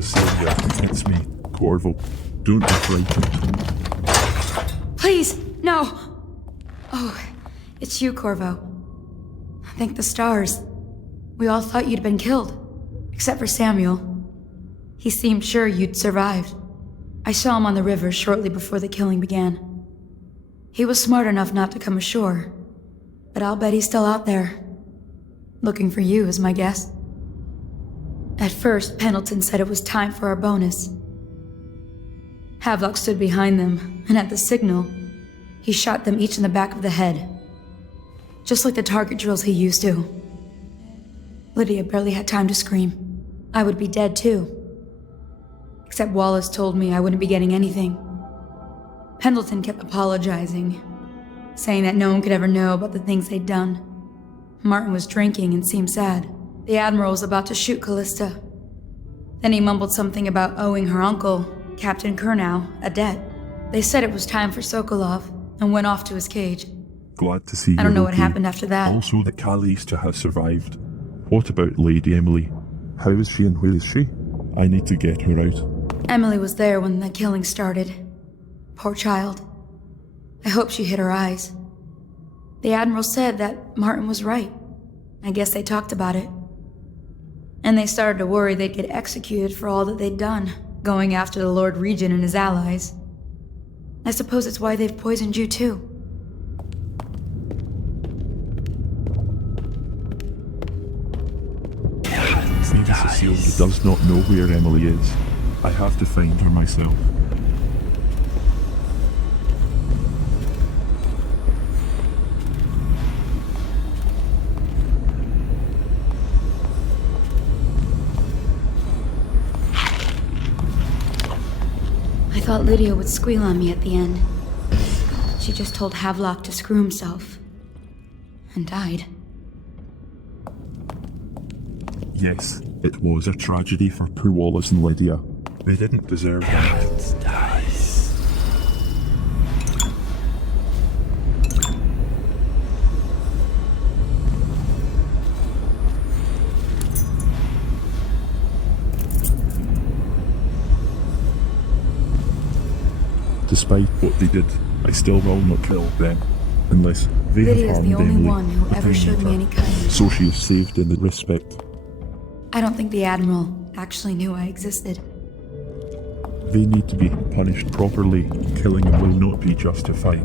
Cecilia. It's me, Corvo. Don't be frightened. Please, no! Oh, it's you, Corvo. Thank the stars. We all thought you'd been killed. Except for Samuel. He seemed sure you'd survived. I saw him on the river shortly before the killing began. He was smart enough not to come ashore. But I'll bet he's still out there. Looking for you, is my guess. At first, Pendleton said it was time for our bonus. Havelock stood behind them, and at the signal, he shot them each in the back of the head. Just like the target drills he used to. Lydia barely had time to scream. I would be dead too. Except Wallace told me I wouldn't be getting anything. Pendleton kept apologizing, saying that no one could ever know about the things they'd done. Martin was drinking and seemed sad. The Admiral was about to shoot Callista. Then he mumbled something about owing her uncle, Captain Kurnow, a debt. They said it was time for Sokolov, and went off to his cage. Glad to see you. I don't know what okay. happened after that. Also, that Callista has survived. What about Lady Emily? How is she and where is she? I need to get her out. Emily was there when the killing started. Poor child. I hope she hid her eyes. The Admiral said that Martin was right. I guess they talked about it. And they started to worry they'd get executed for all that they'd done, going after the Lord Regent and his allies. I suppose it's why they've poisoned you too. Maybe Cecilia does not know where Emily is. I have to find her myself. I thought Lydia would squeal on me at the end. She just told Havelock to screw himself. And died. Yes, it was a tragedy for poor Wallace and Lydia. They didn't deserve that. Despite what they did, I still will not kill them, unless they have Lydia's harmed the only Emily, one who but ever they showed need me her. any kindness. So she is saved in the respect. I don't think the Admiral actually knew I existed. They need to be punished properly. Killing them will not be justified.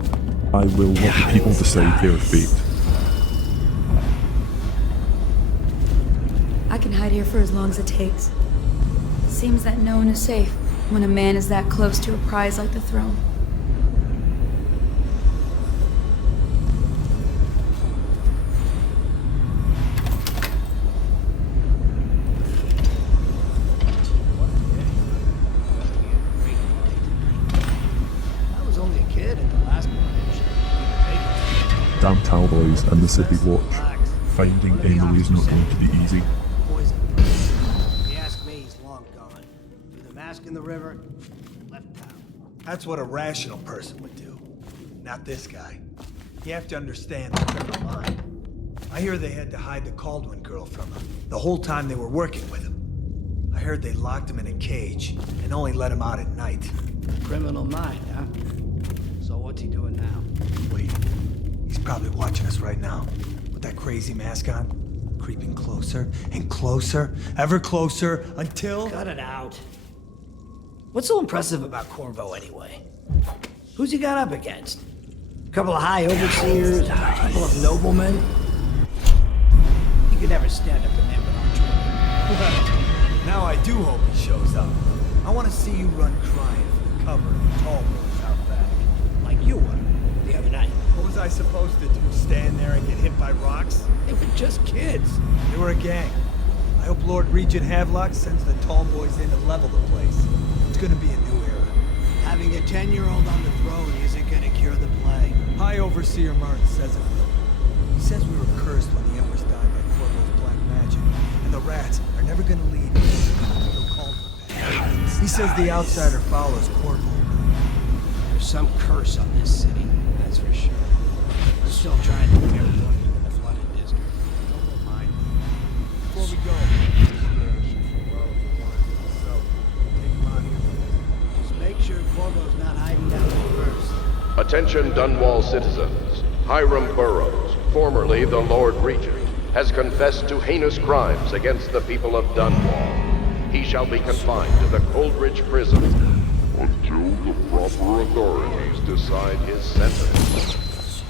I will let the people decide their fate. I can hide here for as long as it takes. Seems that no one is safe when a man is that close to a prize like the throne. Damn cowboys and the city watch. Finding Emily is not going to be easy. If you ask me, he's long gone. Threw the mask in the river, left town. That's what a rational person would do. Not this guy. You have to understand the river line. I hear they had to hide the Caldwin girl from him the whole time they were working with him. I heard they locked him in a cage and only let him out at night. Criminal mind, huh? So what's he doing now? Wait, he's probably watching us right now. With that crazy mask on, creeping closer and closer, ever closer, until... Cut it out. What's so impressive about Corvo anyway? Who's he got up against? A couple of high overseers, a couple of noblemen? You could never stand up to them without trouble. Now I do hope he shows up. I want to see you run crying for the cover of tall boys out back. Like you were the other night. What was I supposed to do? Stand there and get hit by rocks? They were just kids. They were a gang. I hope Lord Regent Havelock sends the tall boys in to level the place. It's gonna be a new era. Having a 10-year-old on the throne isn't gonna cure the plague. High Overseer Martin says it will. He says we were cursed when the Empress died by Corvo's black magic, and the rats are never gonna lead the Caldwin path. He says the outsider follows Corvo. There's some curse on this city, that's for sure. We're still trying to clear everyone in the flooded district. Don't remind me. Before we go, sure Corvo's not hiding down there first. Attention Dunwall citizens. Hiram Burrows, formerly the Lord Regent, has confessed to heinous crimes against the people of Dunwall. He shall be confined to the Coldridge prison until the proper authorities decide his sentence.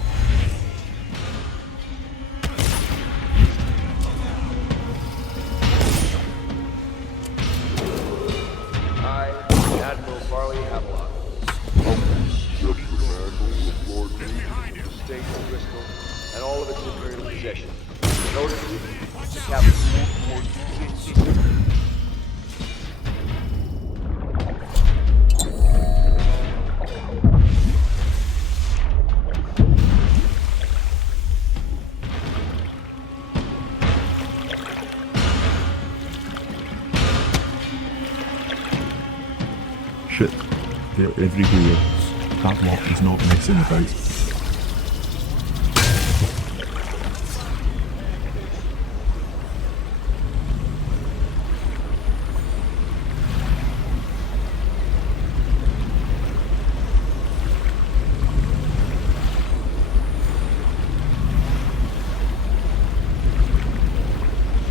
I, Admiral Farley Havelock, Lord Regent, the State of Bristol, and all of its imperial possessions. Notice the capital. Shit, they're everywhere. Havelock is not messing about.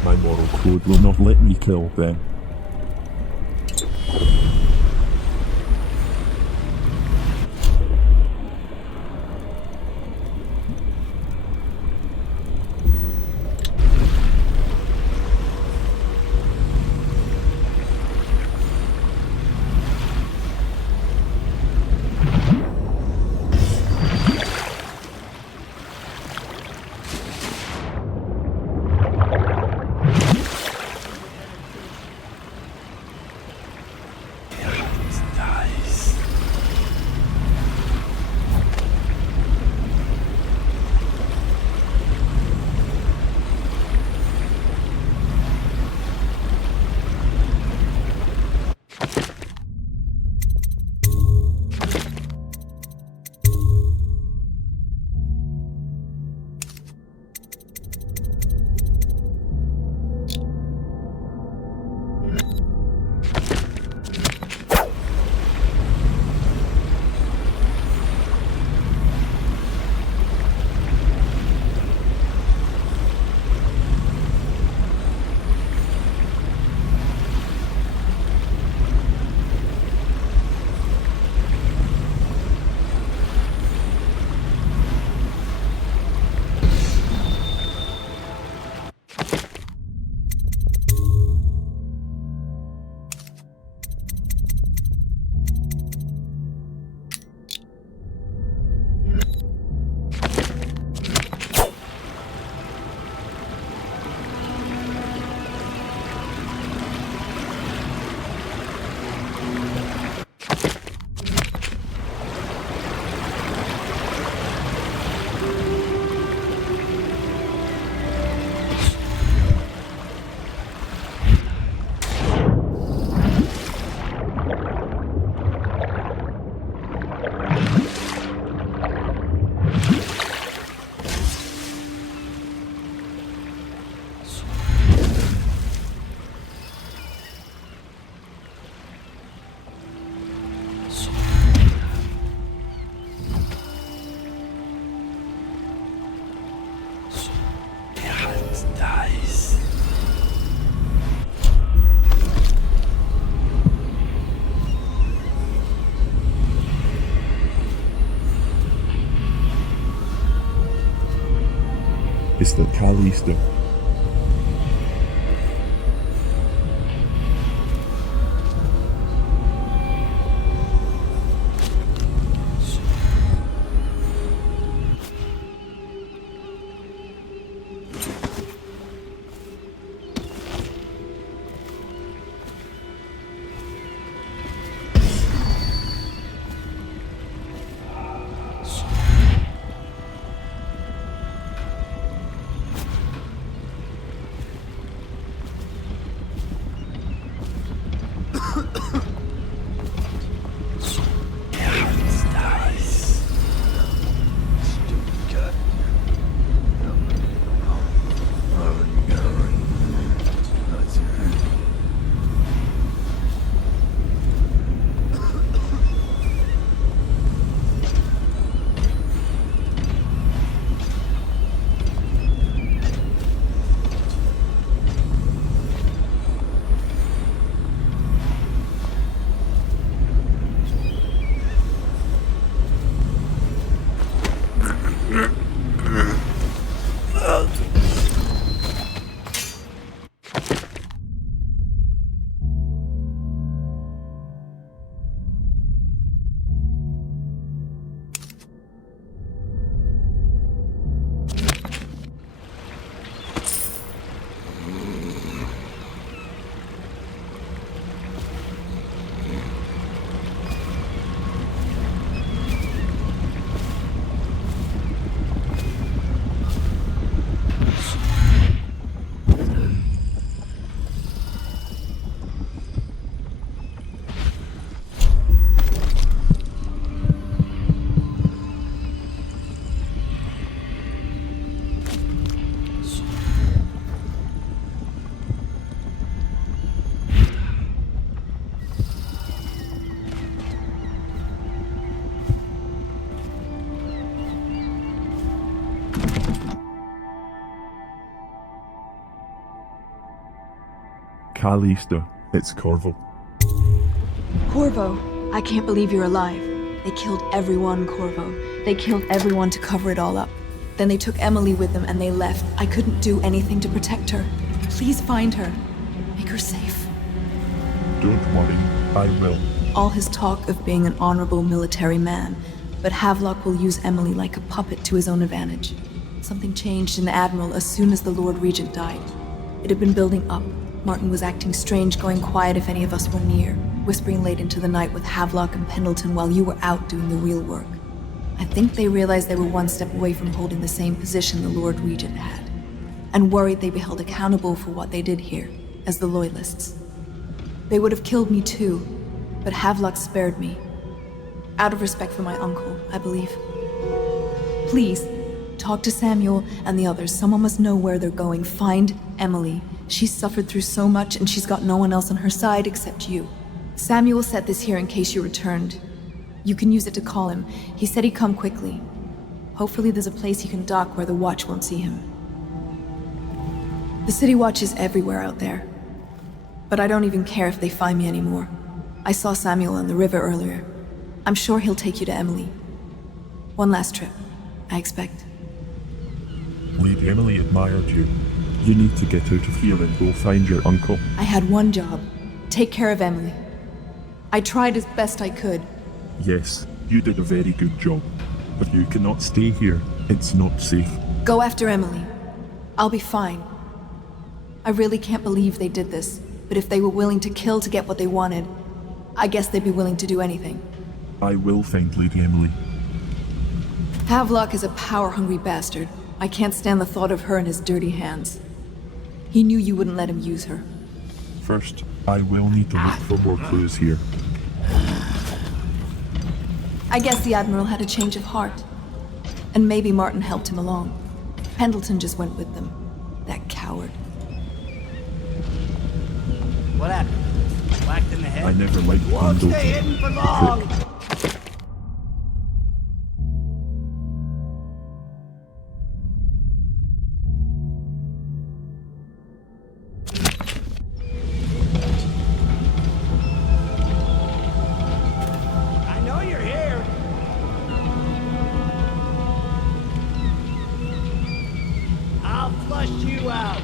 My moral code will not let me kill them. It's the Kallian. Kallian, it's Corvo. Corvo, I can't believe you're alive. They killed everyone, Corvo. They killed everyone to cover it all up. Then they took Emily with them and they left. I couldn't do anything to protect her. Please find her. Make her safe. Don't worry, I will. All his talk of being an honorable military man, but Havelock will use Emily like a puppet to his own advantage. Something changed in the Admiral as soon as the Lord Regent died. It had been building up. Martin was acting strange, going quiet if any of us were near, whispering late into the night with Havelock and Pendleton while you were out doing the real work. I think they realized they were one step away from holding the same position the Lord Regent had, and worried they'd be held accountable for what they did here, as the Loyalists. They would have killed me too, but Havelock spared me. Out of respect for my uncle, I believe. Please, talk to Samuel and the others. Someone must know where they're going. Find Emily. She's suffered through so much and she's got no one else on her side except you. Samuel set this here in case you returned. You can use it to call him. He said he'd come quickly. Hopefully there's a place he can dock where the Watch won't see him. The City Watch is everywhere out there. But I don't even care if they find me anymore. I saw Samuel on the river earlier. I'm sure he'll take you to Emily. One last trip, I expect. Lady Emily admired you. You need to get out of here and go find your uncle. I had one job. Take care of Emily. I tried as best I could. Yes, you did a very good job. But you cannot stay here. It's not safe. Go after Emily. I'll be fine. I really can't believe they did this, but if they were willing to kill to get what they wanted, I guess they'd be willing to do anything. I will find Lady Emily. Havelock is a power-hungry bastard. I can't stand the thought of her in his dirty hands. He knew you wouldn't let him use her. First, I will need to look for more clues here. I guess the Admiral had a change of heart. And maybe Martin helped him along. Pendleton just went with them. That coward. What happened? Whacked in the head? I never liked Won't Pendleton. stay hidden for long! I know you're here. I'll flush you out.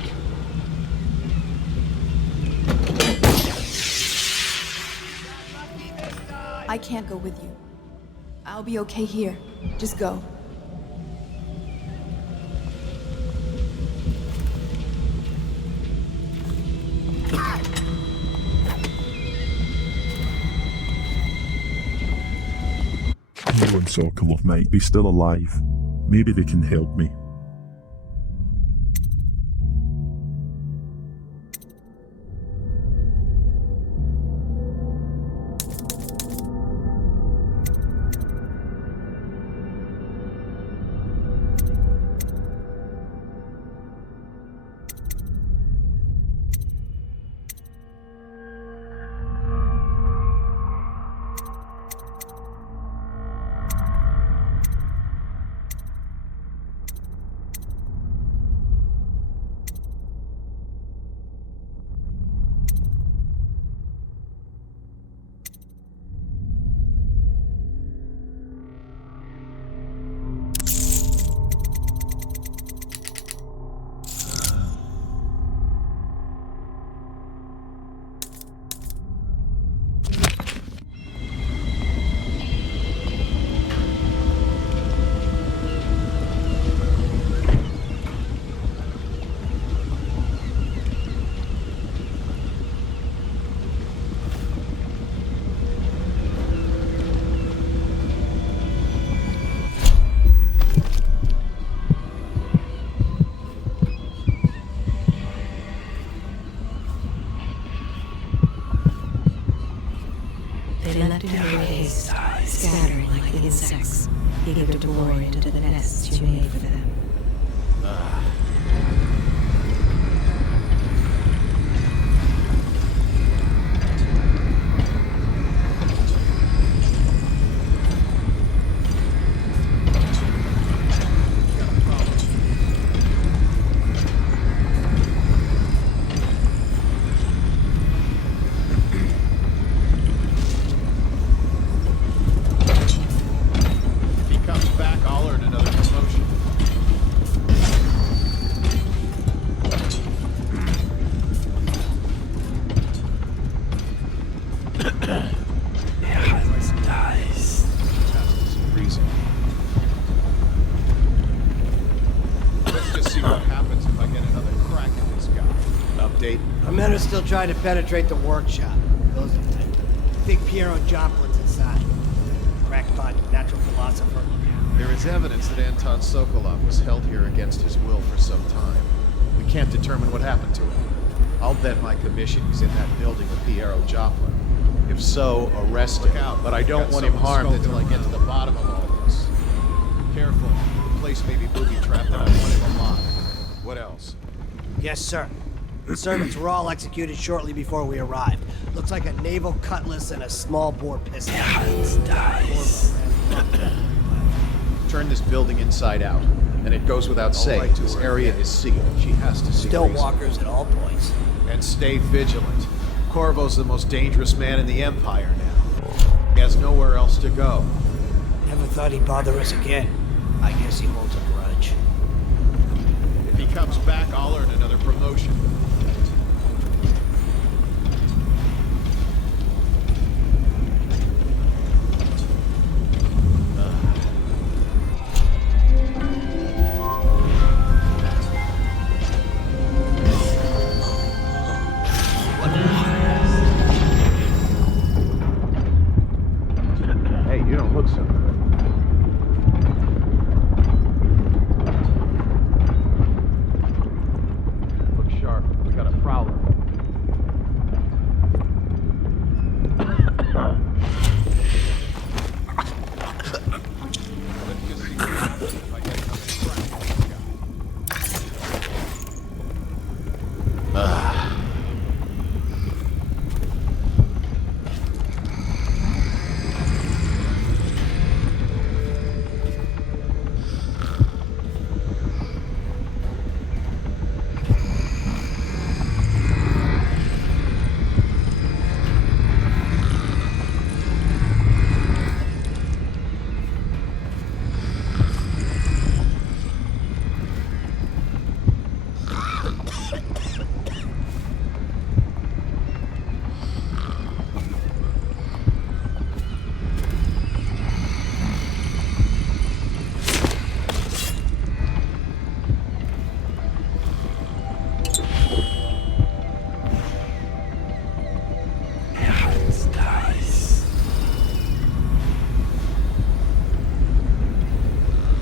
I can't go with you. I'll be okay here. Just go. Hero and Sokolov might be still alive. Maybe they can help me. They left in great haste, scattering like insects, eager to bore into the nests you made for them. I'll earn another promotion. Let's just see what happens if I get another crack at this guy. Update. Our men are still trying to penetrate the workshop. Those are the big Piero Joplin's inside. Crackpot, natural philosopher. There is evidence that Anton Sokolov was held here against his will for some time. We can't determine what happened to him. I'll bet my commission he's in that building with Piero Joplin. If so, arrest him. But I don't want him harmed until I get to the bottom of all this. Careful. The place may be booby-trapped and I want him alive. What else? Yes, sir. The servants were all executed shortly before we arrived. Looks like a naval cutlass and a small bore pistol. Turn this building inside out. And it goes without saying, this area is sealed. She has to see Still reason. walkers at all points. And stay vigilant. Corvo's the most dangerous man in the Empire now. He has nowhere else to go. Never thought he'd bother us again. I guess he holds a grudge. If he comes back, I'll earn another promotion. Hey, you don't look so good. Look sharp. We got a prowler.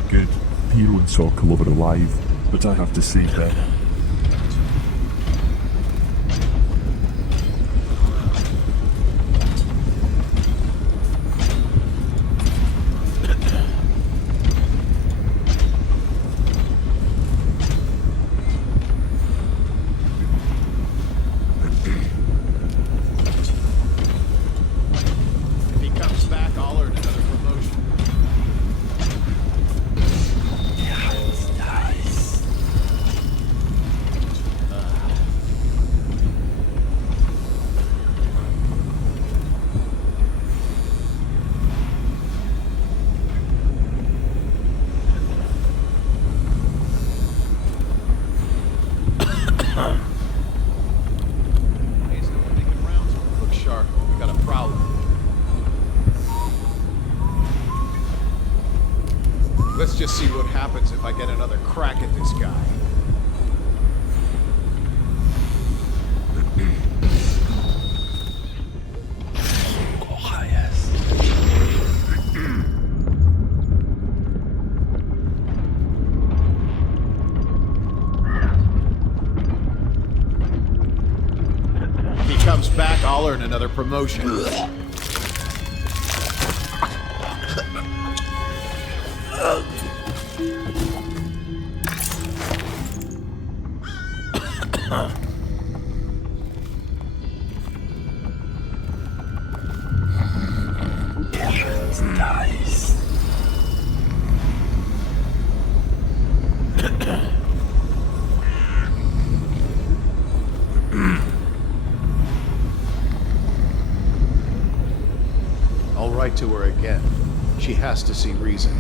Good. Piero and Sokolov are alive, but I have to save them. If he comes back, I'll earn another promotion. Hey, so we're making rounds. Look sharp. We got a prowler. Let's just see what happens if I get another crack at this guy. If he comes back, I'll earn another promotion. I'll write to her again. She has to see reason.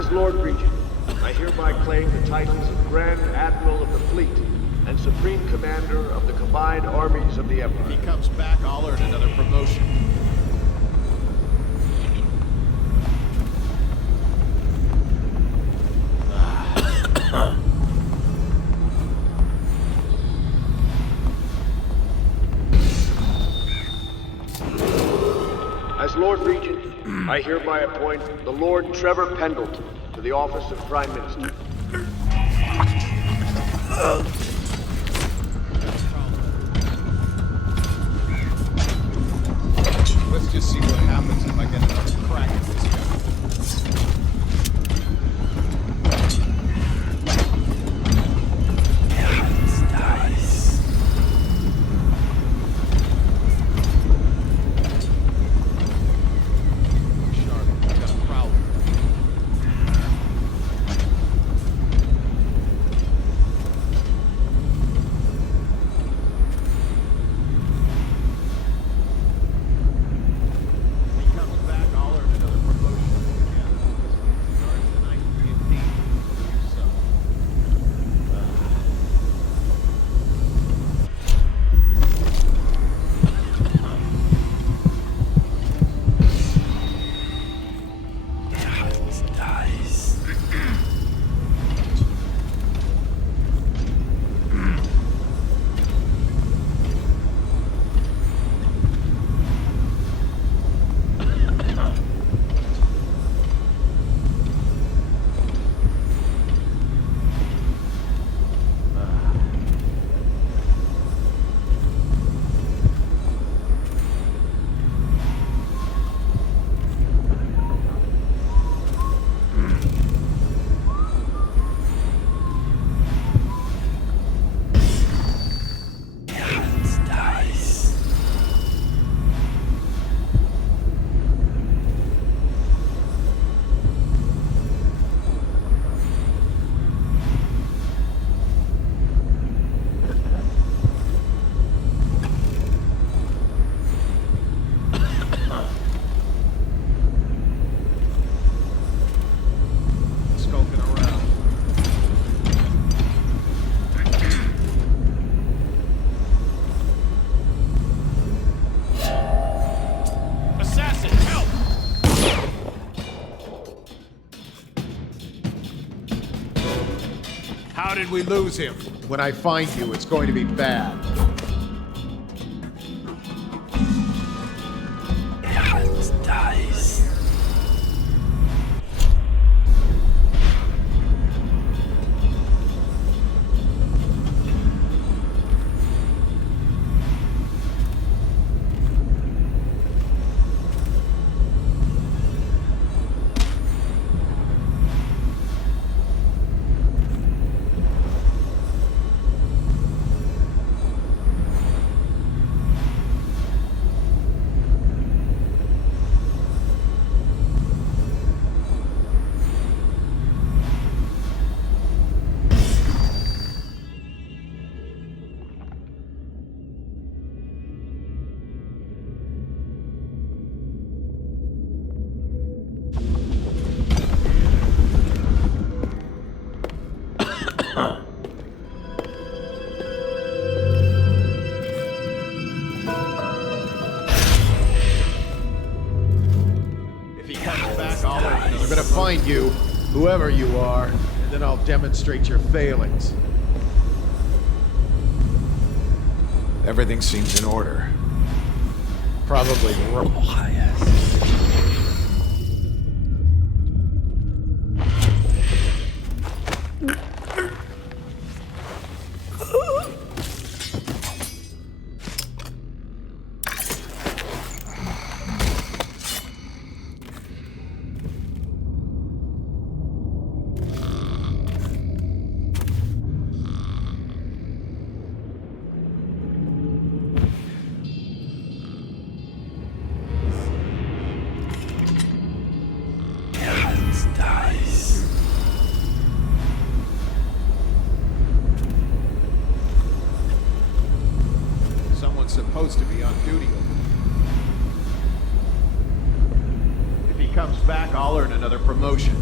As Lord Regent, I hereby claim the titles of Grand Admiral of the Fleet and Supreme Commander of the Combined Armies of the Empire. If he comes back, I'll earn another promotion. As Lord Regent, I hereby appoint the Lord Trevor Pendleton to the office of Prime Minister. Let's just see what happens if I get another crack at this guy. How did we lose him? When I find you, it's going to be bad. Find you, whoever you are, and then I'll demonstrate your failings. Everything seems in order. Probably supposed to be on duty. If he comes back, I'll earn another promotion.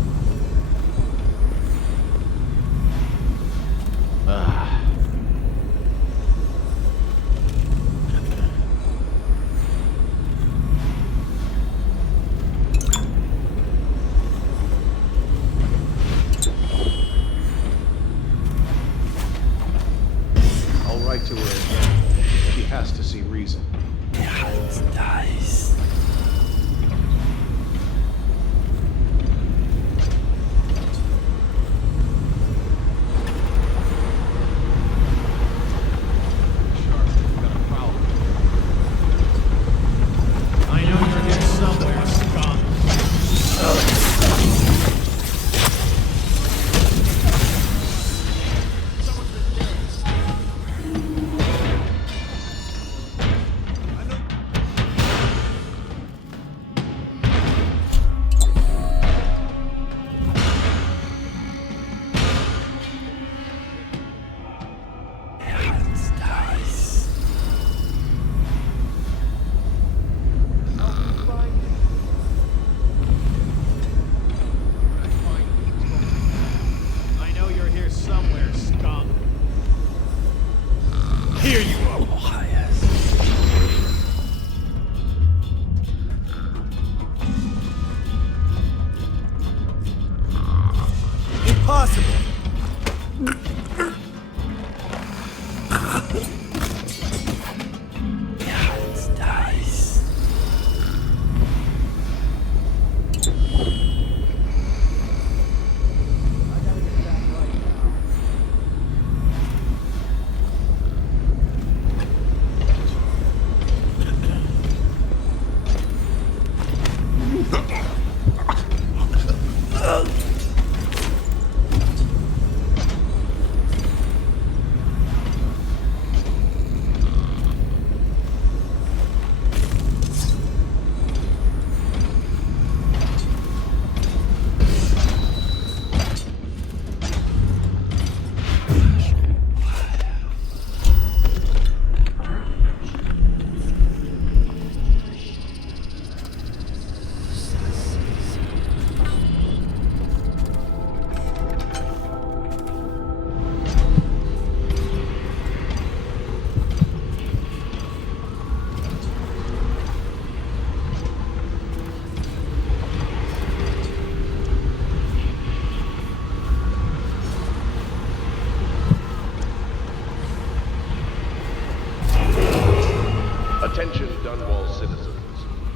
Attention Dunwall citizens.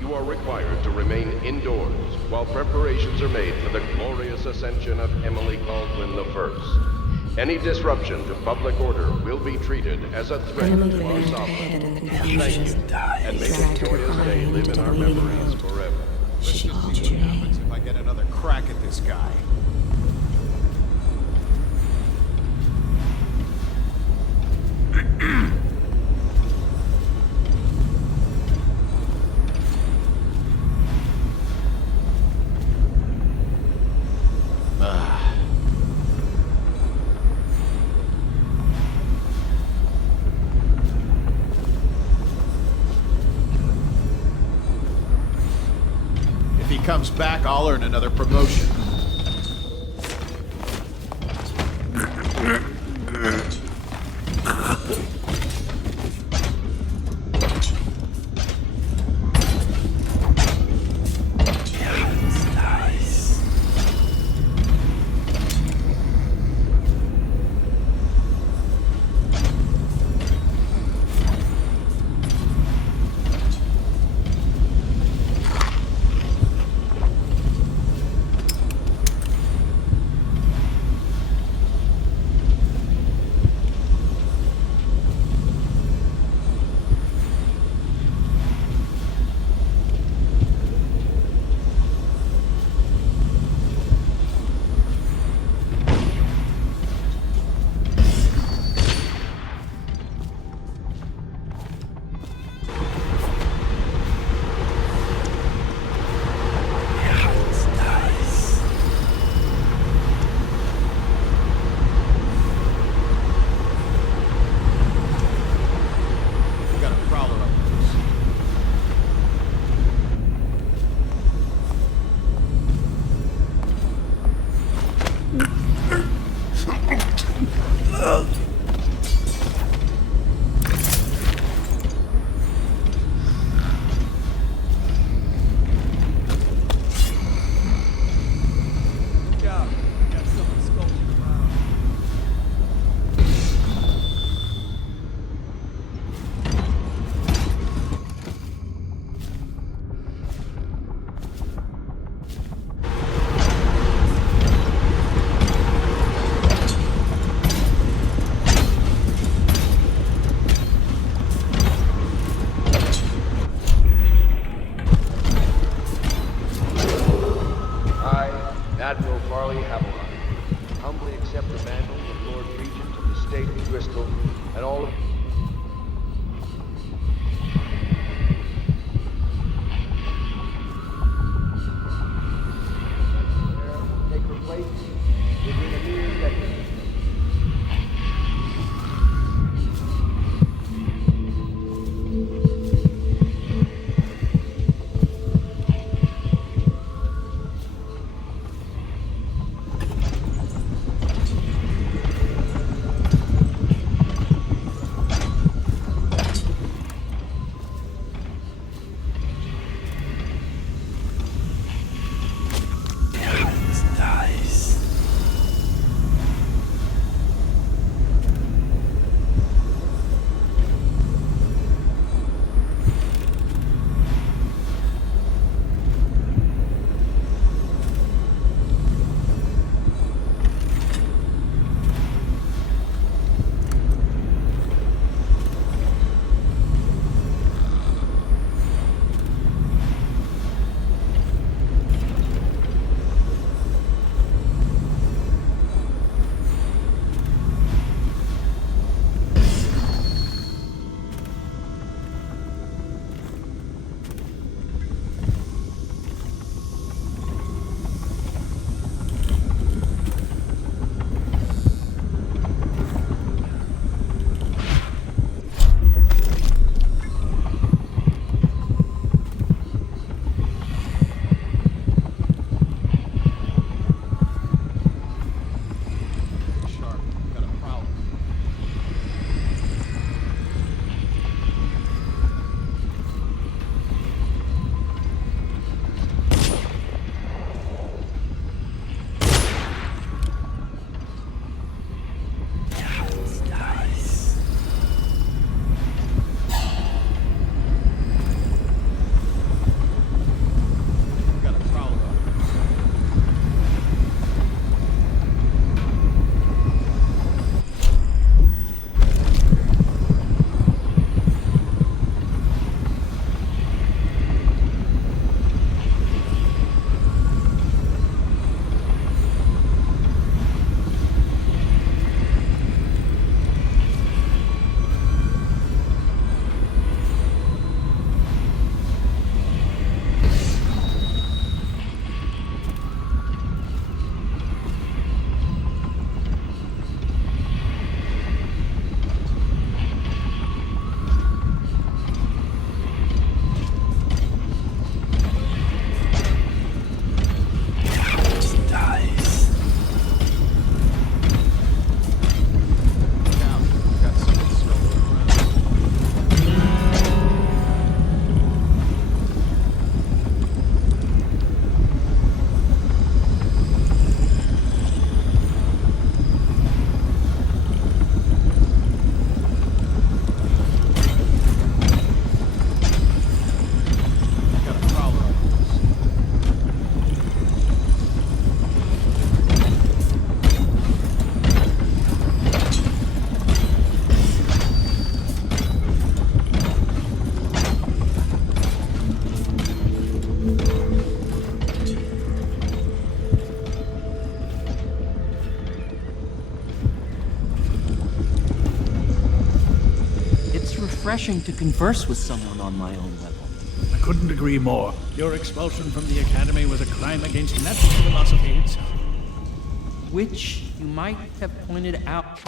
You are required to remain indoors while preparations are made for the glorious ascension of Emily Kaldwin I. Any disruption to public order will be treated as a threat to our sovereignty. Thank you, and may Victoria's Day live in our memories forever. She called See your what name. happens if I get another crack at this guy. If he comes back, I'll earn another promotion. Got a prowler up close. Look out. Got someone skulking around. I, Admiral Farley Haviland, humbly accept the mantle of Lord Regent of the State of Bristol and all of... Take her place within a mere decade. refreshing to converse with someone on my own level. I couldn't agree more. Your expulsion from the Academy was a crime against natural philosophy itself. Which you might have pointed out.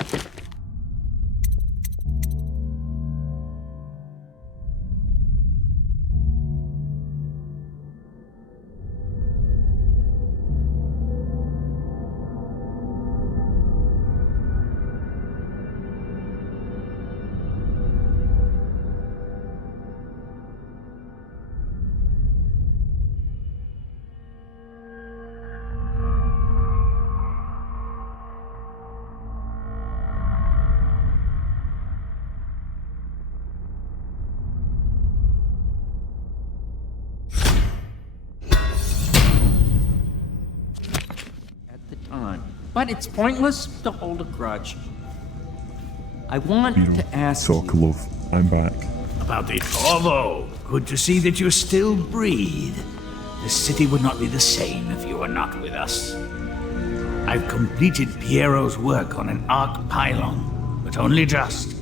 But it's pointless to hold a grudge. I want to ask Sokolov, I'm back. About the Corvo. Good to see that you still breathe. The city would not be the same if you were not with us. I've completed Piero's work on an arc pylon, but only just.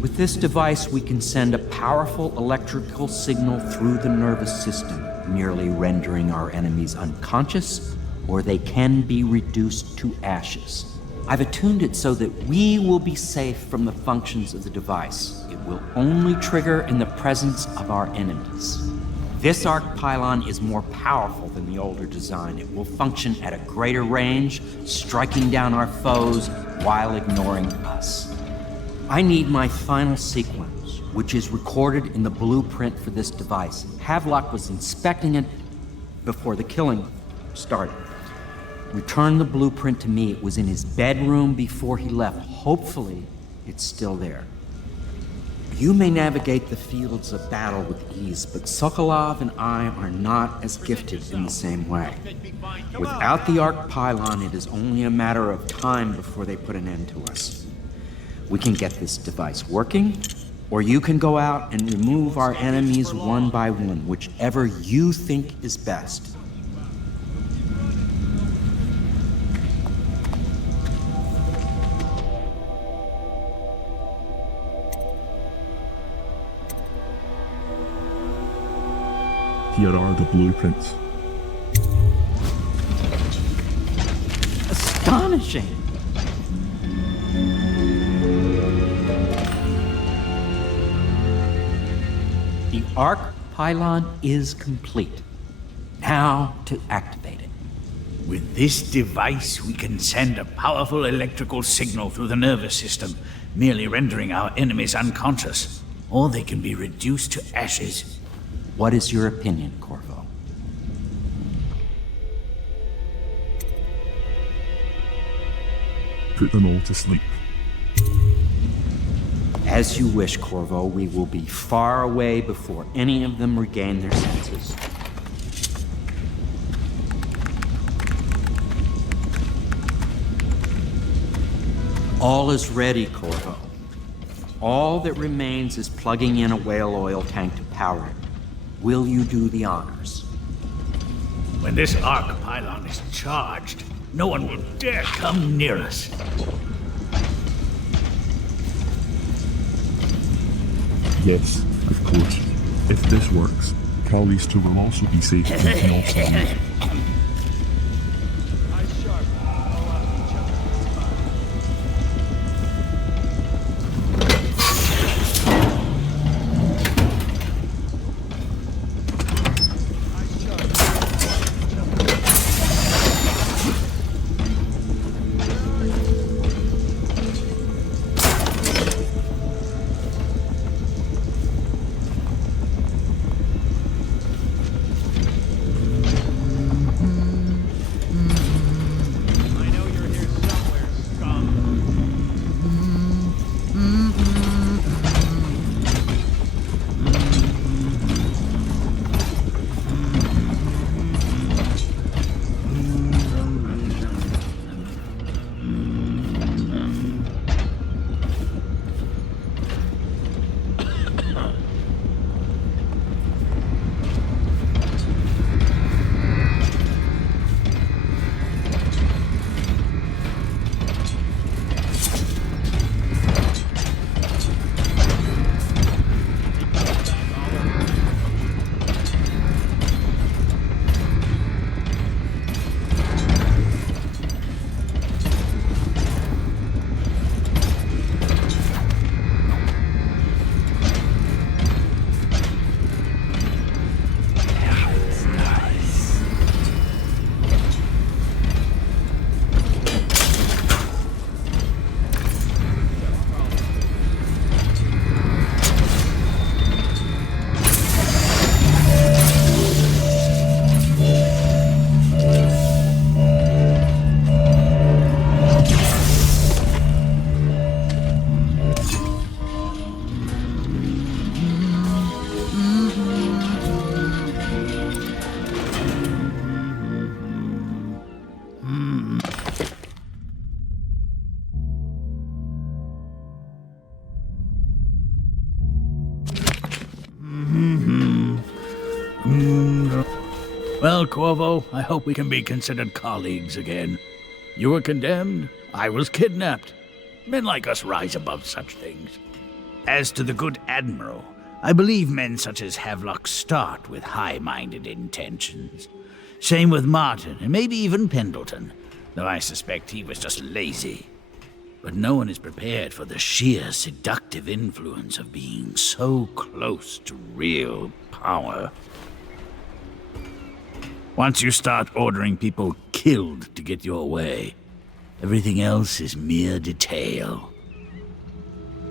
With this device, we can send a powerful electrical signal through the nervous system, merely rendering our enemies unconscious, or they can be reduced to ashes. I've attuned it so that we will be safe from the functions of the device. It will only trigger in the presence of our enemies. This arc pylon is more powerful than the older design. It will function at a greater range, striking down our foes while ignoring us. I need my final sequence, which is recorded in the blueprint for this device. Havelock was inspecting it before the killing started. Return the blueprint to me. It was in his bedroom before he left. Hopefully, it's still there. You may navigate the fields of battle with ease, but Sokolov and I are not as gifted in the same way. Without the arc pylon, it is only a matter of time before they put an end to us. We can get this device working, or you can go out and remove our enemies one by one, whichever you think is best. Here are the blueprints. Astonishing! The arc pylon is complete. Now to activate it. With this device, we can send a powerful electrical signal through the nervous system, merely rendering our enemies unconscious, or they can be reduced to ashes. What is your opinion, Corvo? Put them all to sleep. As you wish, Corvo. We will be far away before any of them regain their senses. All is ready, Corvo. All that remains is plugging in a whale oil tank to power it. Will you do the honors? When this arc pylon is charged, no one will dare come near us. Yes, of course. If this works, Kallian will also be safe from taking off someone. Well, Corvo, I hope we can be considered colleagues again. You were condemned, I was kidnapped. Men like us rise above such things. As to the good Admiral, I believe men such as Havelock start with high-minded intentions. Same with Martin, and maybe even Pendleton, though I suspect he was just lazy. But no one is prepared for the sheer seductive influence of being so close to real power. Once you start ordering people killed to get your way, everything else is mere detail.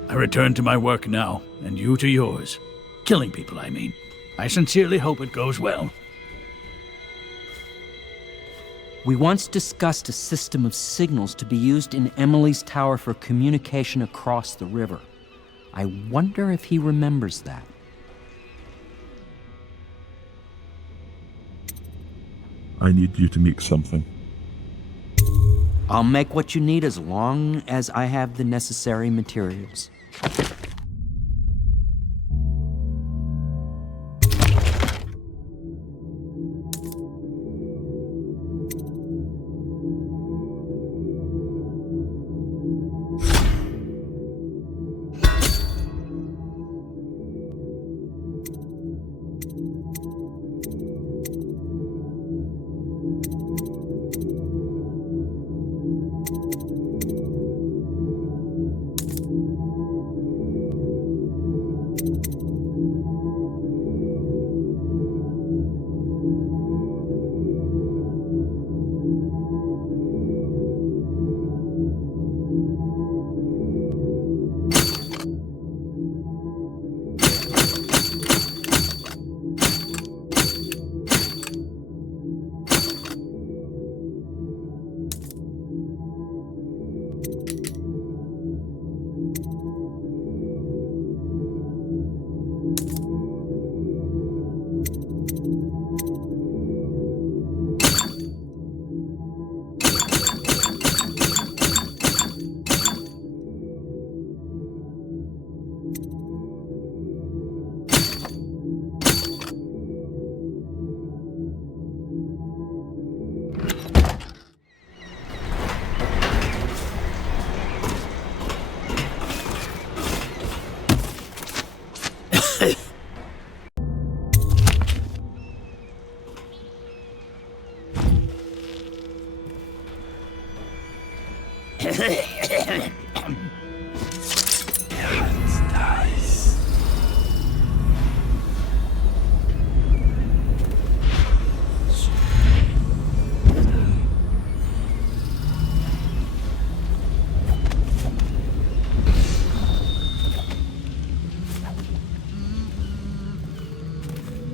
I return to my work now, and you to yours. Killing people, I mean. I sincerely hope it goes well. We once discussed a system of signals to be used in Emily's tower for communication across the river. I wonder if he remembers that. I need you to make something. I'll make what you need as long as I have the necessary materials.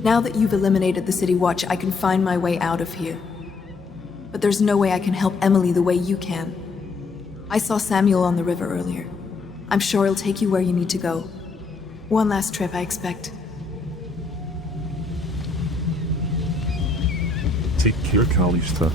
Now that you've eliminated the City Watch, I can find my way out of here. But there's no way I can help Emily the way you can. I saw Samuel on the river earlier. I'm sure he'll take you where you need to go. One last trip, I expect. Take care, Callista.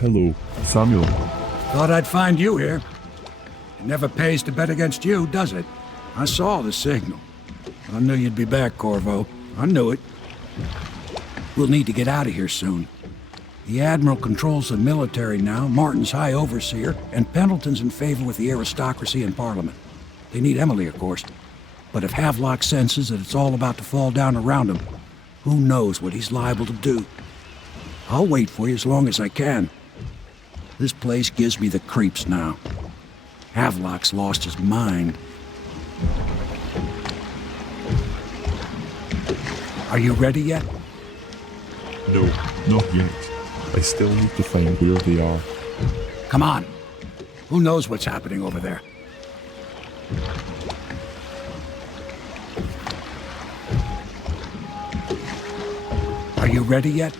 Hello, Samuel. Thought I'd find you here. It never pays to bet against you, does it? I saw the signal. I knew you'd be back, Corvo. I knew it. We'll need to get out of here soon. The Admiral controls the military now, Martin's High Overseer, and Pendleton's in favor with the aristocracy and Parliament. They need Emily, of course. But if Havelock senses that it's all about to fall down around him, who knows what he's liable to do? I'll wait for you as long as I can. This place gives me the creeps now. Havelock's lost his mind. Are you ready yet? No, not yet. I still need to find where they are. Come on. Who knows what's happening over there? Are you ready yet?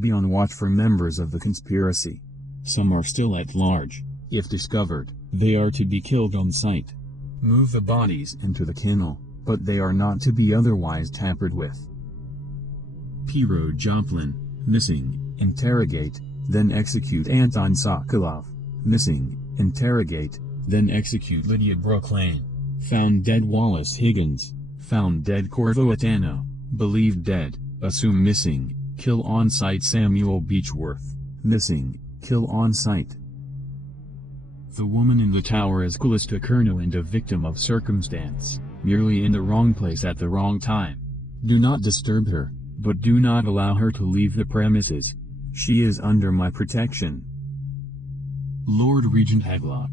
Be on watch for members of the conspiracy. Some are still at large. If discovered, they are to be killed on sight. Move the bodies into the kennel, but they are not to be otherwise tampered with. Piero Joplin, missing, interrogate, then execute Anton Sokolov, missing, interrogate, then execute Lydia Brooklane. Found dead Wallace Higgins, found dead Corvo Attano, believed dead, assume missing, kill on sight Samuel Beechworth, missing, kill on sight. The woman in the tower is Callista Kerno and a victim of circumstance, merely in the wrong place at the wrong time. Do not disturb her, but do not allow her to leave the premises. She is under my protection. Lord Regent Havelock.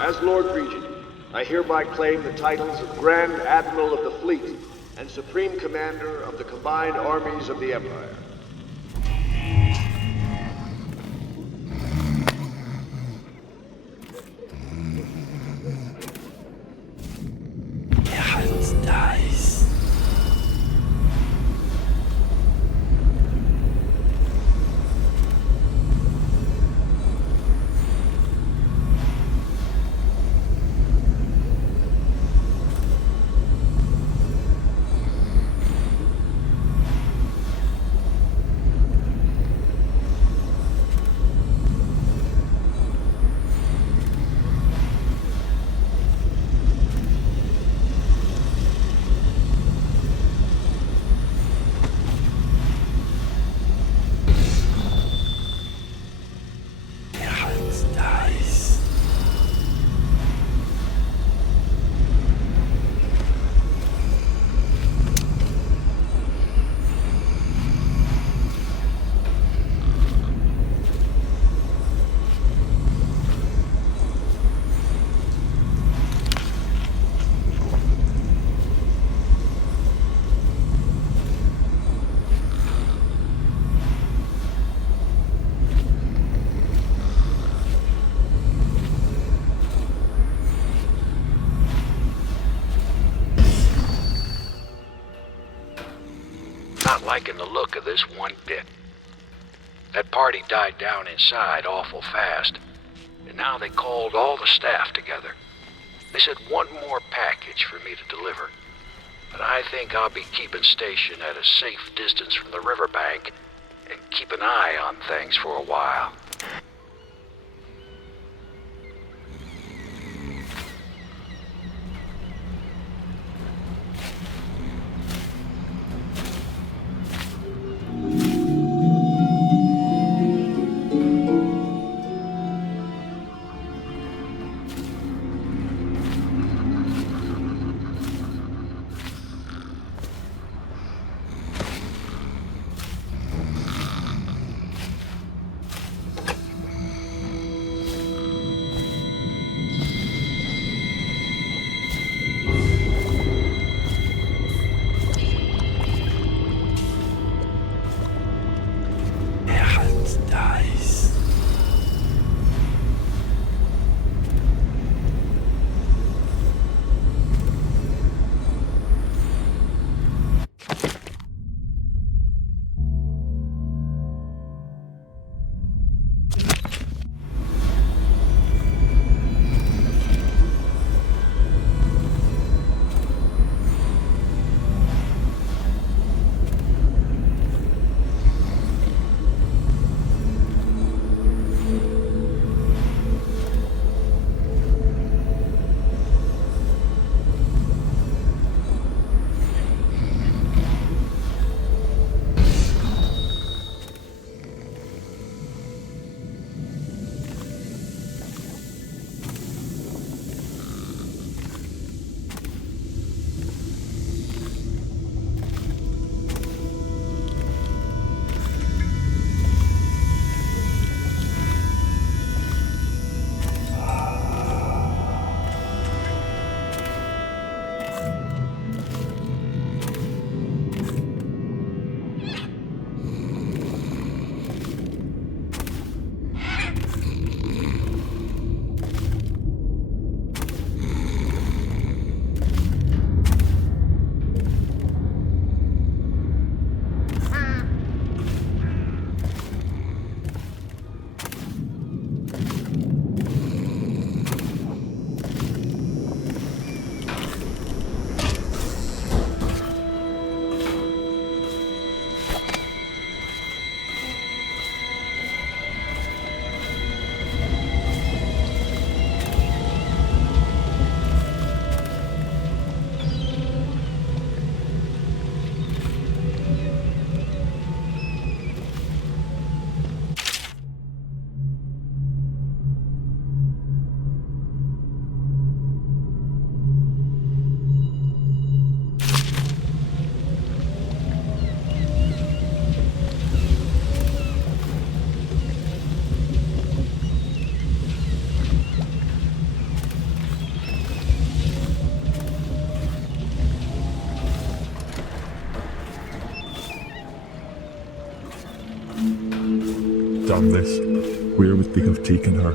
As Lord Regent, I hereby claim the titles of Grand Admiral of the Fleet and Supreme Commander of the combined armies of the Empire. Hounds dies. liking the look of this one bit. That party died down inside awful fast, and now they called all the staff together. They said one more package for me to deliver, but I think I'll be keeping station at a safe distance from the riverbank and keep an eye on things for a while. Damn this. Where would they have taken her?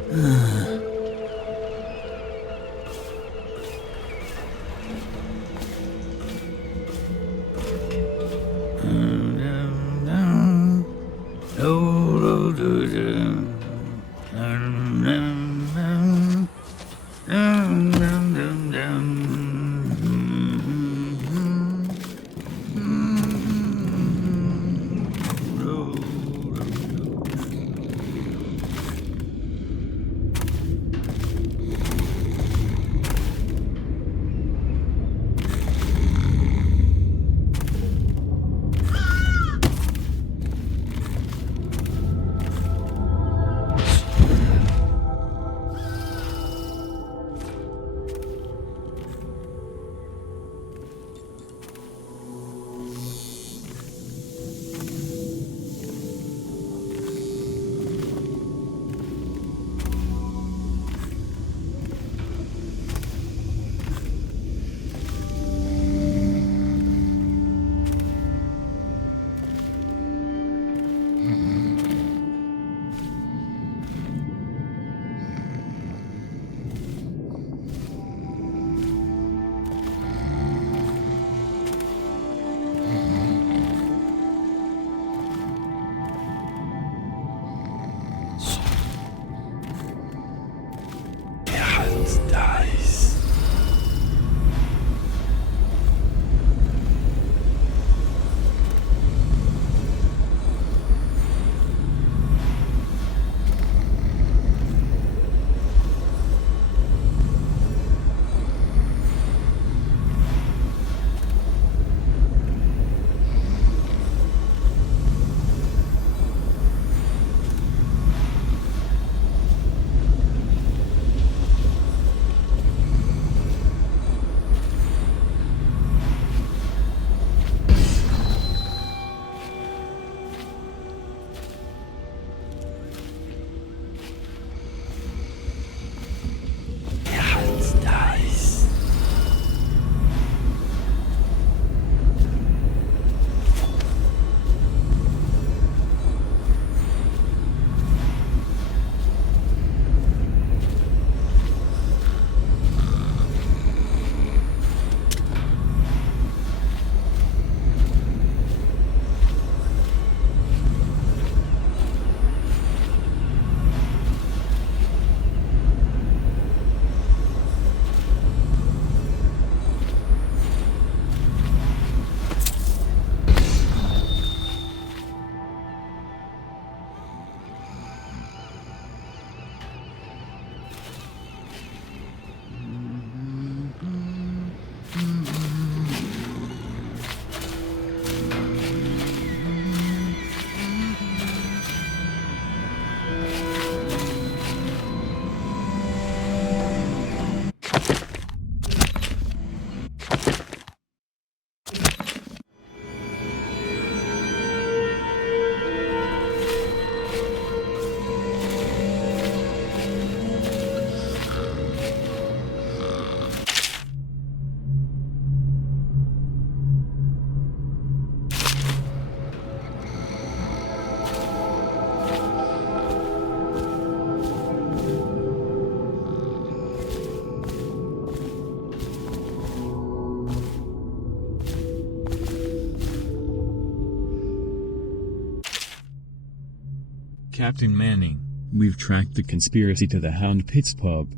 Captain Manning, we've tracked the conspiracy to the Hound Pits pub.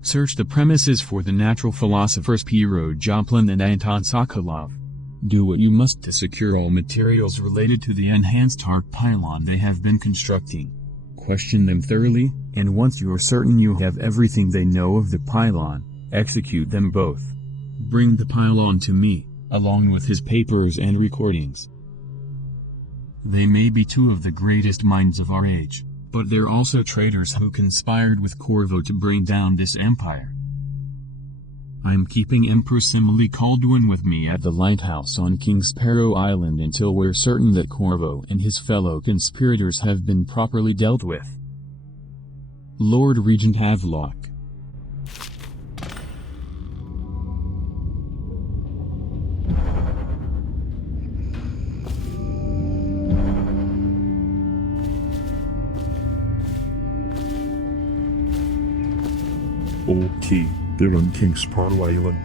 Search the premises for the natural philosophers Piero Joplin and Anton Sokolov. Do what you must to secure all materials related to the enhanced arc pylon they have been constructing. Question them thoroughly, and once you are certain you have everything they know of the pylon, execute them both. Bring the pylon to me, along with his papers and recordings. They may be two of the greatest minds of our age, but they're also traitors who conspired with Corvo to bring down this empire. I'm keeping Empress Emily Caldwin with me at the lighthouse on King's Sparrow Island until we're certain that Corvo and his fellow conspirators have been properly dealt with. Lord Regent Havelock. Okay, they're on King's Sparrow Island.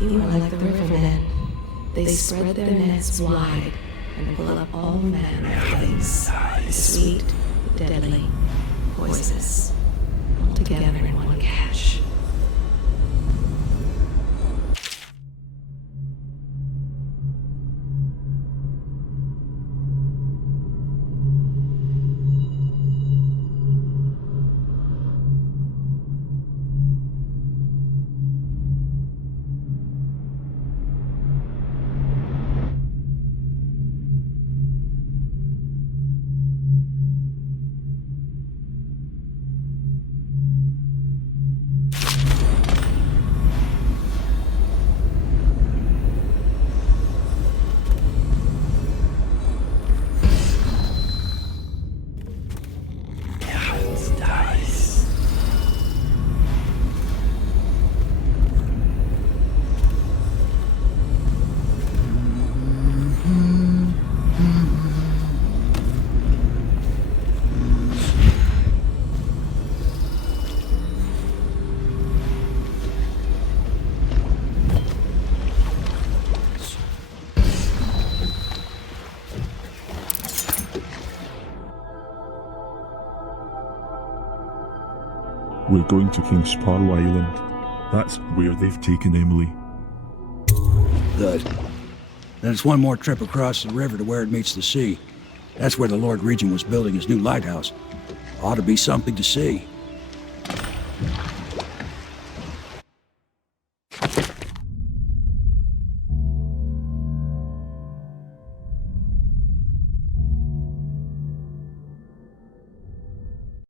You are like the rivermen. They spread their nets wide and pull up all manner of things. The sweet, the deadly, poisonous, all together in one cache. We're going to King's Sparrow Island. That's where they've taken Emily. Good. Then it's one more trip across the river to where it meets the sea. That's where the Lord Regent was building his new lighthouse. Ought to be something to see.